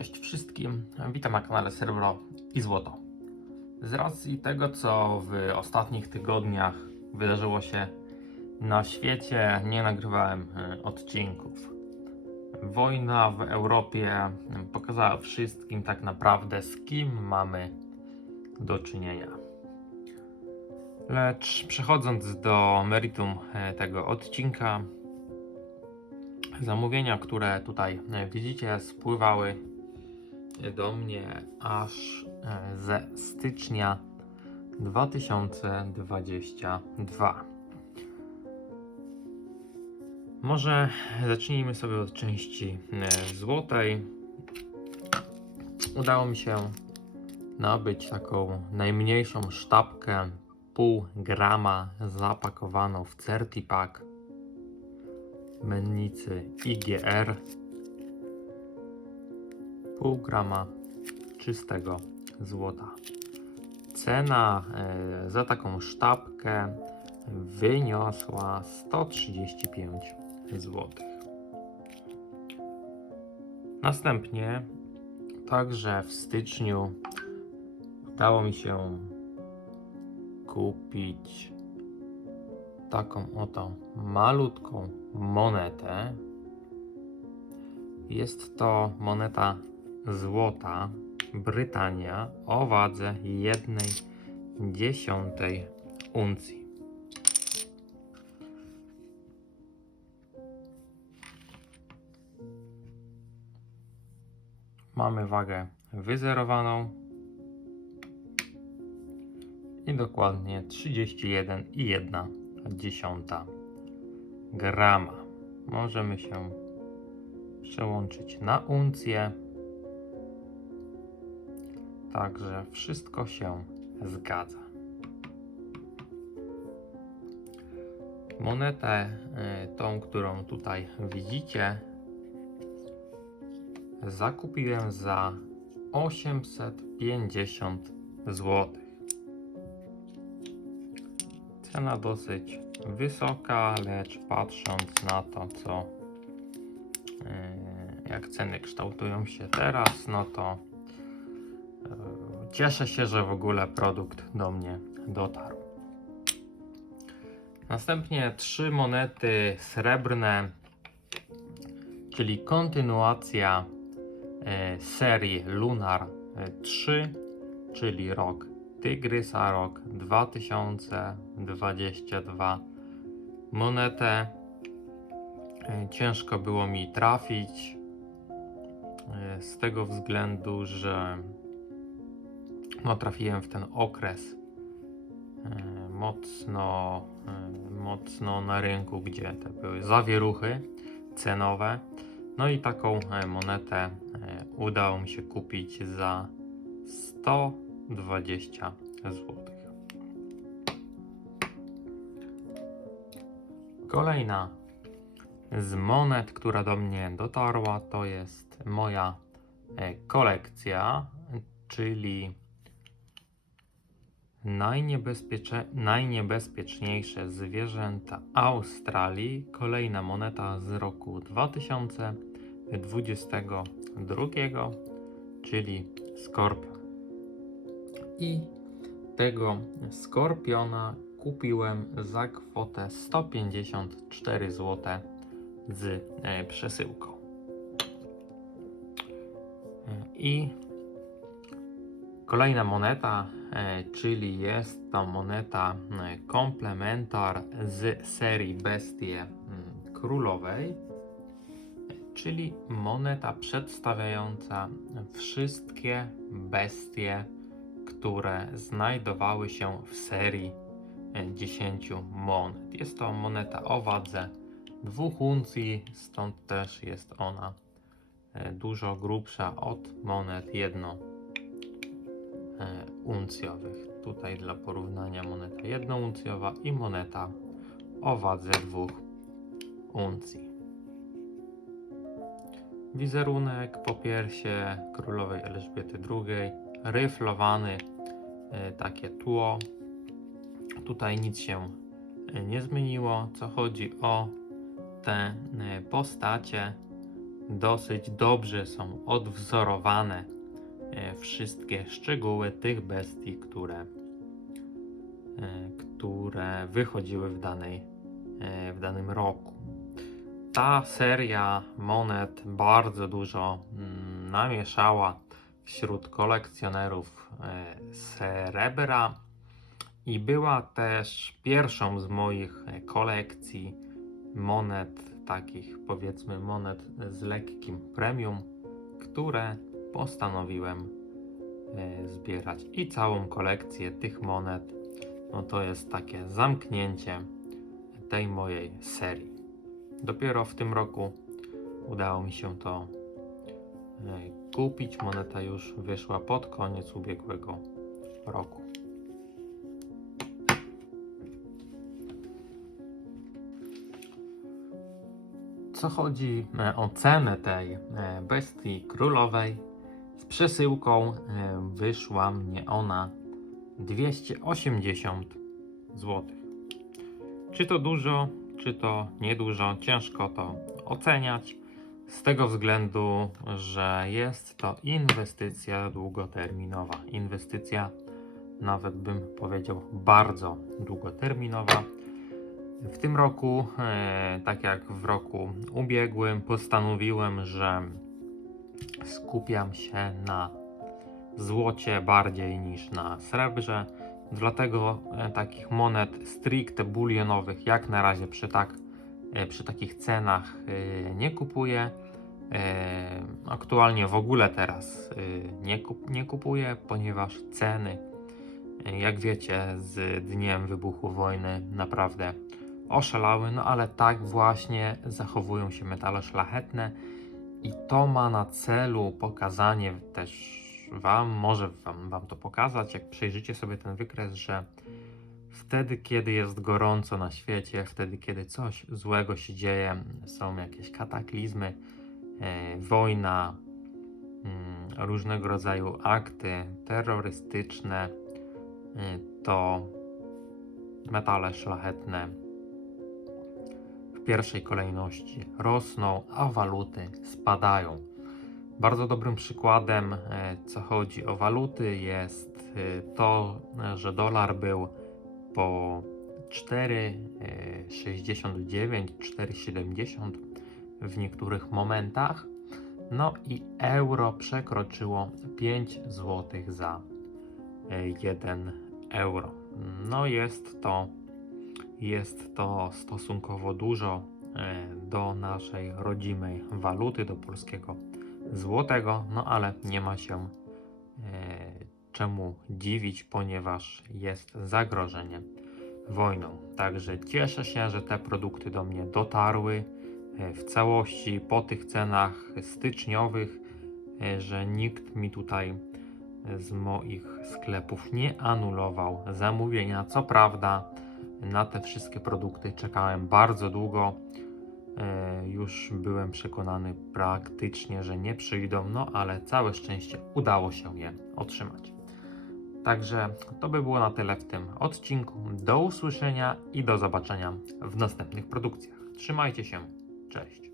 Cześć wszystkim, witam na kanale Srebro i Złoto. Z racji tego, co w ostatnich tygodniach wydarzyło się na świecie, nie nagrywałem e, odcinków. Wojna w Europie pokazała wszystkim tak naprawdę, z kim mamy do czynienia. Lecz przechodząc do meritum e, tego odcinka, zamówienia, które tutaj e, widzicie, spływały do mnie aż e, ze stycznia 2022. Może zacznijmy sobie od części e, złotej. Udało mi się nabyć taką najmniejszą sztabkę pół grama zapakowaną w Certipack mennicy IGR pół grama czystego złota. Cena e, za taką sztabkę wyniosła 135 zł. Następnie także w styczniu udało mi się kupić taką oto malutką monetę. Jest to moneta złota Brytania o wadze jednej dziesiątej uncji. Mamy wagę wyzerowaną i dokładnie 31,1 dziesiąta grama. Możemy się przełączyć na uncję. Także wszystko się zgadza. Monetę, y, tą, którą tutaj widzicie, zakupiłem za 850 zł. Cena dosyć wysoka, lecz patrząc na to, co yy, jak ceny kształtują się teraz, no to cieszę się, że w ogóle produkt do mnie dotarł. Następnie trzy monety srebrne, czyli kontynuacja yy, serii Lunar 3, czyli rok Tygrysa rok 2022. Monetę e, ciężko było mi trafić e, z tego względu, że no, trafiłem w ten okres e, mocno, mocno na rynku, gdzie te były zawieruchy cenowe. No i taką monetę udało mi się kupić za 100 20 zł. Kolejna z monet, która do mnie dotarła, to jest moja e, kolekcja, czyli najniebezpieczniejsze zwierzęta Australii. Kolejna moneta z roku 2022, czyli skorpion i tego skorpiona kupiłem za kwotę 154 zł z e, przesyłką. E, I kolejna moneta, e, czyli jest to moneta komplementar z serii Bestie Królowej, czyli moneta przedstawiająca wszystkie bestie które znajdowały się w serii 10 monet. Jest to moneta o wadze 2 uncji, stąd też jest ona e, dużo grubsza od monet 1 e, uncjowych. Tutaj dla porównania moneta 1 uncjowa i moneta o wadze 2 uncji. Wizerunek po piersie królowej Elżbiety II ryflowany e, takie tło. Tutaj nic się e, nie zmieniło. Co chodzi o te e, postacie, dosyć dobrze są odwzorowane e, wszystkie szczegóły tych bestii, które, e, które wychodziły w, danej, e, w danym roku. Ta seria monet bardzo dużo mm, namieszała wśród kolekcjonerów e, srebra i była też pierwszą z moich e, kolekcji monet, takich powiedzmy monet z lekkim premium, które postanowiłem e, zbierać. I całą kolekcję tych monet, no to jest takie zamknięcie tej mojej serii. Dopiero w tym roku udało mi się to e, kupić. Moneta już wyszła pod koniec ubiegłego roku. Co chodzi e, o cenę tej bestii królowej, z przesyłką wyszła mnie ona 280 zł. Czy to dużo, czy to niedużo, ciężko to oceniać. Z tego względu, że jest to inwestycja długoterminowa. Inwestycja, nawet bym powiedział, bardzo długoterminowa. W tym roku, e, tak jak w roku ubiegłym, postanowiłem, że skupiam się na złocie bardziej niż na srebrze. Dlatego e, takich monet stricte bulionowych, jak na razie przy, tak, e, przy takich cenach e, nie kupuję. Aktualnie w ogóle teraz nie, kup, nie kupuję, ponieważ ceny, jak wiecie, z dniem wybuchu wojny naprawdę oszalały, no ale tak właśnie zachowują się metale szlachetne i to ma na celu pokazanie też Wam, może wam, wam to pokazać, jak przejrzycie sobie ten wykres, że wtedy, kiedy jest gorąco na świecie, wtedy, kiedy coś złego się dzieje, są jakieś kataklizmy, e, wojna, mm, różnego rodzaju akty terrorystyczne, e, to metale szlachetne pierwszej kolejności rosną, a waluty spadają. Bardzo dobrym przykładem, e, co chodzi o waluty, jest e, to, że dolar był po 4,69, 4,70 w niektórych momentach. No i euro przekroczyło 5 zł za 1 euro. No jest to jest to stosunkowo dużo e, do naszej rodzimej waluty, do polskiego złotego, no ale nie ma się e, czemu dziwić, ponieważ jest zagrożenie wojną. Także cieszę się, że te produkty do mnie dotarły e, w całości po tych cenach styczniowych, że nikt mi tutaj z moich sklepów nie anulował zamówienia. Co prawda, na te wszystkie produkty czekałem bardzo długo. E, Już byłem przekonany praktycznie, że nie przyjdą, no ale całe szczęście udało się je otrzymać. Także to by było na tyle w tym odcinku. Do usłyszenia i do zobaczenia w następnych produkcjach. Trzymajcie się. Cześć.